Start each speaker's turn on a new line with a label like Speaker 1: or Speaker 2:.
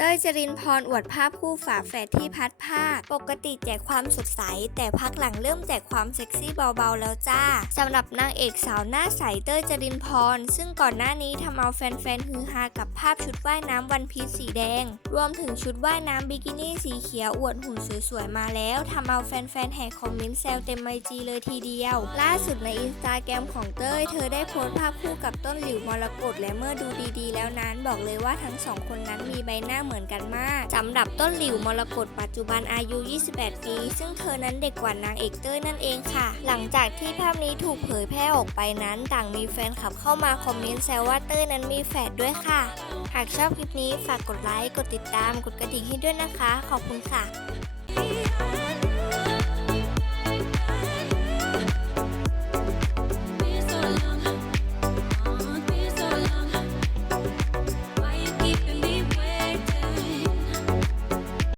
Speaker 1: ต้ยจรินพรอวดภาพคู่ฝาแฝดที่พัดภาค ปกติแจกความสดใส แต่พักหลังเริ่มแจกความเซ็กซี่เบาๆแล้วจ้าสำหรับนางเอกสาวหน้าใสเต้ยจรินพร ซึ่งก่อนหน้านี้ทำเอาแฟนๆฮือฮากับภาพชุดว่ายน้ำวันพีซสีแดง รวมถึงชุดว่ายน้ำบิกินี่สีเขียวอวดหุ่นสวยๆมาแล้วทำเอาแฟนๆแห่คอมเมนต์แซวเต็มไอจีเลยทีเดียว ล่าสุดในอินสตาแกรมของเต้ยเธอได้โพสต์ภาพคู่กับต้นหลิวมรกตและเมื่อดูดีๆ แล้วนั้นบอกเลยว่าทั้งสองคนนั้นมีใบหน้าเหมือนกันมากสำหรับต้นหลิวมรกตปัจจุบันอายุ 28 ปี ซึ่งเธอนั้นเด็กกว่านางเอกเต้ยนั่นเองค่ะ หลังจากที่ภาพนี้ถูกเผยแพร่ออกไปนั้น ต่างมีแฟนคลับเข้ามาคอมเมนต์แซวว่าเต้ยนั้นมีแฝดด้วยค่ะ หากชอบคลิปนี้ฝากกดไลค์ กดติดตาม กดกระดิ่งให้ด้วยนะคะ ขอบคุณค่ะ